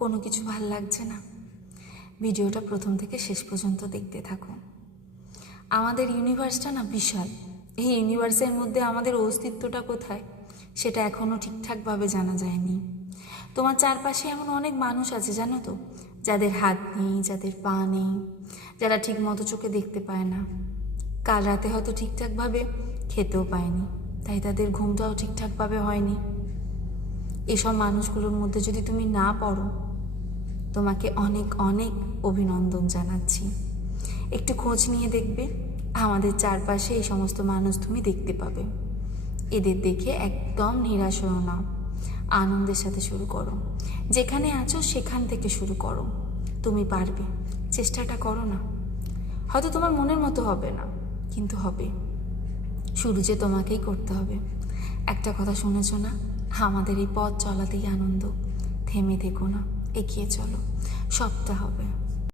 কোনো কিছু ভাল লাগছে না, ভিডিওটা প্রথম থেকে শেষ পর্যন্ত দেখতে থাকো। আমাদের ইউনিভার্সটা না বিশাল। এই ইউনিভার্সের মধ্যে আমাদের অস্তিত্বটা কোথায় সেটা এখনও ঠিকঠাকভাবে জানা যায়নি। তোমার চারপাশে এমন অনেক মানুষ আছে জানো তো, যাদের হাত নেই, যাদের পা নেই, যারা ঠিক মতো চোখে দেখতে পায় না। কাল রাতে হয়তো ঠিকঠাকভাবে খেতেও পায়নি, তাই তাদের ঘুমটাও ঠিকঠাকভাবে হয়নি। এসব মানুষগুলোর মধ্যে যদি তুমি না পড়ো, তোমাকে অনেক অনেক অভিনন্দন জানাচ্ছি। একটু খোঁজ নিয়ে দেখবে, আমাদের চারপাশে এই সমস্ত মানুষ তুমি দেখতে পাবে। এদের দেখে একদম নিরাশ হও না, আনন্দের সাথে শুরু করো। যেখানে আছো সেখান থেকে শুরু করো, তুমি পারবে। চেষ্টাটা করো না। হয়তো তোমার মনের মতো হবে না, কিন্তু হবে। শুরু যে তোমাকেই করতে হবে। একটা কথা শুনেছ না, আমাদের এই পথ চলাতেই আনন্দ। থেমে থেকো না, এগিয়ে চলো, সবটা হবে।